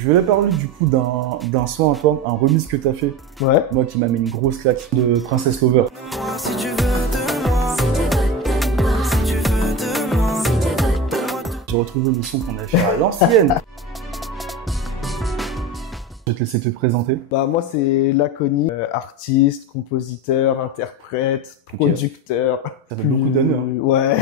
Je voulais parler du coup d'un son à toi, un remix que tu as fait. Ouais. Moi qui m'a mis une grosse claque de Princess Lover. Si tu veux de moi, si tu veux de moi, J'ai retrouvé le son qu'on avait fait à l'ancienne. Je vais te laisser te présenter. Bah moi c'est Laconie, artiste, compositeur, interprète, producteur. Ça fait beaucoup d'années. Hein. Ouais.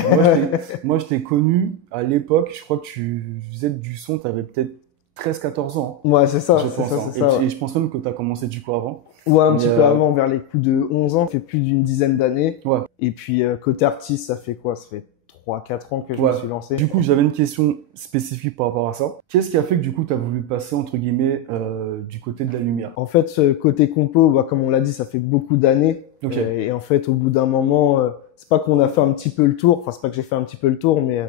Moi je t'ai connu à l'époque, je crois que tu faisais du son, tu avais peut-être 13-14 ans. Ouais, c'est ça, Je c'est pense, ça, hein. c'est ça. Et je pense même que tu as commencé du coup avant. Ouais, un petit Mais, peu avant, vers les coups de 11 ans, ça fait plus d'une dizaine d'années. Ouais. Et puis côté artiste, ça fait quoi? Ça fait 3-4 ans que je me suis lancé. Du coup, j'avais une question spécifique par rapport à ça. Qu'est-ce qui a fait que du coup, tu as voulu passer, entre guillemets, du côté de la lumière? En fait, côté compo, bah, comme on l'a dit, ça fait beaucoup d'années. Ok. Et en fait, au bout d'un moment, c'est pas qu'on a fait un petit peu le tour, enfin, c'est pas que j'ai fait un petit peu le tour, mais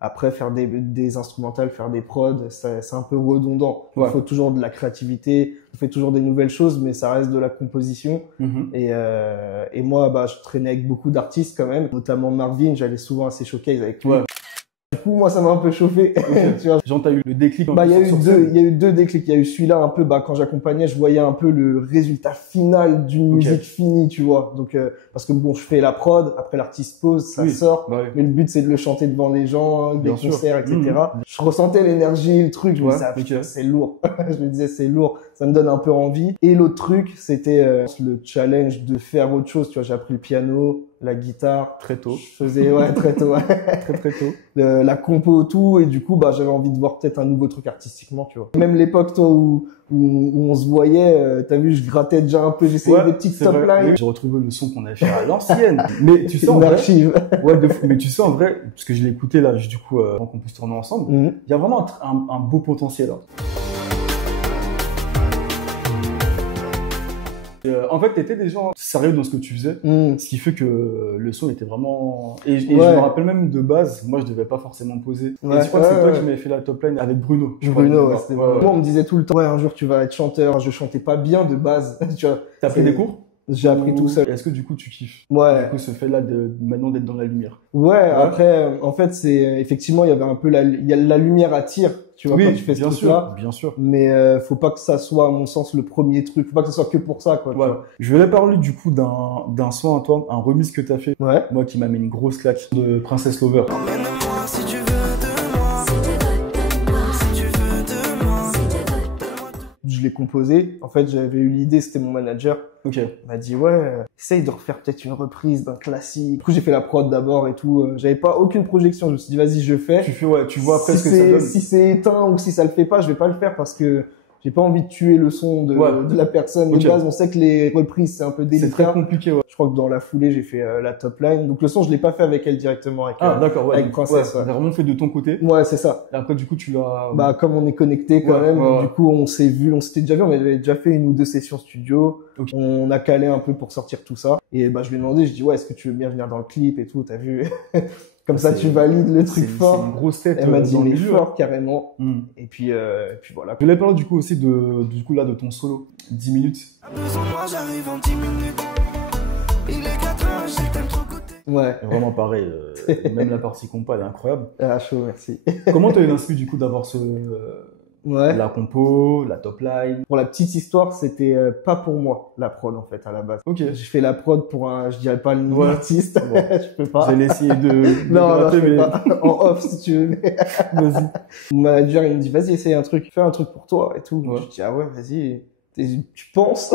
après, faire des instrumentales, faire des prods, c'est un peu redondant. Ouais. Il faut toujours de la créativité, on fait toujours des nouvelles choses, mais ça reste de la composition. Et moi, bah, je traînais avec beaucoup d'artistes quand même, notamment Marvin, j'allais souvent à ses showcases avec lui. Ouais. Du coup, moi, ça m'a un peu chauffé. Tu vois. Genre, t'as eu le déclic. Bah, il y a eu deux déclics. Il y a eu celui-là un peu, bah, quand j'accompagnais, je voyais un peu le résultat final d'une musique finie, tu vois. Donc, parce que bon, je fais la prod, après l'artiste pose, ça sort. Bah, oui. Mais le but, c'est de le chanter devant les gens, des Bien concerts, sûr. etc. Je ressentais l'énergie, le truc. Je me disais, ah, ok. putain, c'est lourd. Je me disais, c'est lourd. Ça me donne un peu envie. Et l'autre truc, c'était le challenge de faire autre chose. Tu vois, j'ai appris le piano, la guitare. Très tôt. Je faisais, ouais, très tôt, ouais. Très tôt. La compo, tout. Et du coup, bah, j'avais envie de voir peut-être un nouveau truc artistiquement, tu vois. Même l'époque, toi, où on se voyait, t'as vu, je grattais déjà un peu, j'essayais des petites top lines. Oui. J'ai retrouvé le son qu'on avait fait à l'ancienne. Mais tu sais, en une vrai, archive. ouais, de fou. Mais tu sais, en vrai, parce que je l'ai écouté là, du coup, quand on peut se tourner ensemble, il y a vraiment un beau potentiel. Hein. En fait, t'étais déjà sérieux dans ce que tu faisais, ce qui fait que le son était vraiment... Et je me rappelle même de base, moi je devais pas forcément poser. Et je crois que c'est toi qui m'avais fait la top line avec Bruno. Bruno, ouais, c'était moi. Moi, on me disait tout le temps, ouais, un jour tu vas être chanteur. Je chantais pas bien de base, tu vois. T'as pris des cours? J'ai appris tout seul. Est-ce que du coup tu kiffes? Ouais. Du coup, ce fait-là maintenant d'être dans la lumière. Ouais, après, en fait, c'est effectivement, il y avait un peu il y a la lumière attire, tu vois, quand tu fais ce truc-là. Bien sûr. Mais faut pas que ça soit, à mon sens, le premier truc. Faut pas que ça soit que pour ça, quoi. Ouais. Je voulais parler du coup d'un son à toi, un remix que t'as fait. Ouais. Moi qui m'a mis une grosse claque de Princess Lover. emmène-moi si tu veux de moi, si tu veux de moi. Je l'ai composé. En fait, j'avais eu l'idée, c'était mon manager. Ok. Il m'a dit, ouais, essaye de refaire peut-être une reprise d'un classique. Du coup, j'ai fait la prod d'abord et tout. J'avais pas aucune projection. Je me suis dit, vas-y, je fais. Tu vois après ce que ça donne. Si c'est éteint ou si ça le fait pas, je vais pas le faire parce que j'ai pas envie de tuer le son de la personne. De base, on sait que les reprises, c'est un peu délicat. C'est très compliqué, ouais. Je crois que dans la foulée, j'ai fait la top line. Donc le son, je l'ai pas fait avec elle directement, d'accord, ouais. avec Princess. T'as vraiment fait de ton côté. Ouais, c'est ça. Et après, du coup, tu l'as... Bah, comme on est connecté quand même, du coup, on s'est vu, on s'était déjà vu, on avait déjà fait 1 ou 2 sessions studio. Okay. On a calé un peu pour sortir tout ça. Et bah, je lui ai demandé, je dis, ouais, est-ce que tu veux bien venir dans le clip et tout, t'as vu? Comme ça, tu valides le truc fort. C'est une grosse tête. Elle m'a dit, il est fort, carrément. Et puis voilà. Je voulais parler du coup aussi de ton solo. 10 minutes. Besoin de moi, j'arrive en 10 minutes. Il est 4 heures, je t'aime trop goûter. Ouais. Vraiment pareil. Même la partie compa, elle est incroyable. Ah, chaud, merci. Comment t'as eu l'inspi du coup d'avoir la compo, la top line? Pour la petite histoire, c'était pas pour moi, la prod, en fait, à la base. Ok. J'ai fait la prod pour je dirais pas le nom artiste. Bon. Je peux pas. J'ai essayé de non, je peux pas. En off, si tu veux. Vas-y. Mon manager, il me dit, vas-y, essaye un truc. Fais un truc pour toi et tout. Ouais. Je dis, ah ouais, vas-y. Tu penses?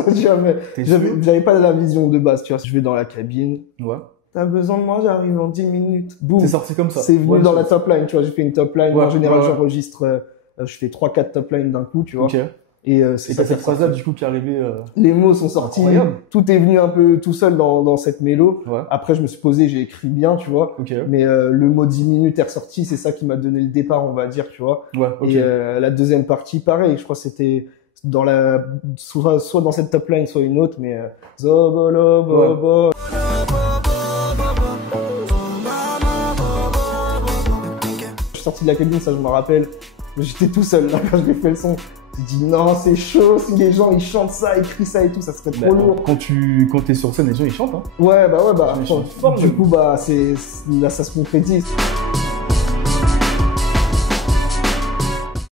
J'avais pas la vision de base, tu vois. Je vais dans la cabine. Ouais. T'as besoin de moi, j'arrive en 10 minutes. Boum. C'est sorti comme ça. C'est venu dans la top line, tu vois. J'ai fait une top line. En général, j'enregistre, je fais 3-4 top lines d'un coup, tu vois. Okay. Et c'est cette phrase-là, du coup, qui est arrivée. Les mots sont sortis. Incroyable. Tout est venu un peu tout seul dans cette mélo. Ouais. Après, je me suis posé, j'ai écrit bien, tu vois. Okay. Mais le mot 10 minutes est ressorti, c'est ça qui m'a donné le départ, on va dire, tu vois. Ouais, okay. Et la deuxième partie, pareil, je crois que c'était dans soit dans cette top line, soit une autre, mais Zobolo Bobo. Je suis sorti de la cabine, ça je me rappelle. J'étais tout seul là quand j'ai fait le son. J'ai dit non, c'est chaud, si les gens ils chantent ça, ils crient ça et tout, ça serait trop lourd. Quand t'es sur scène, les gens ils chantent, hein. Ouais, bah, ils chantent fort, du coup, bah, là ça se concrétise.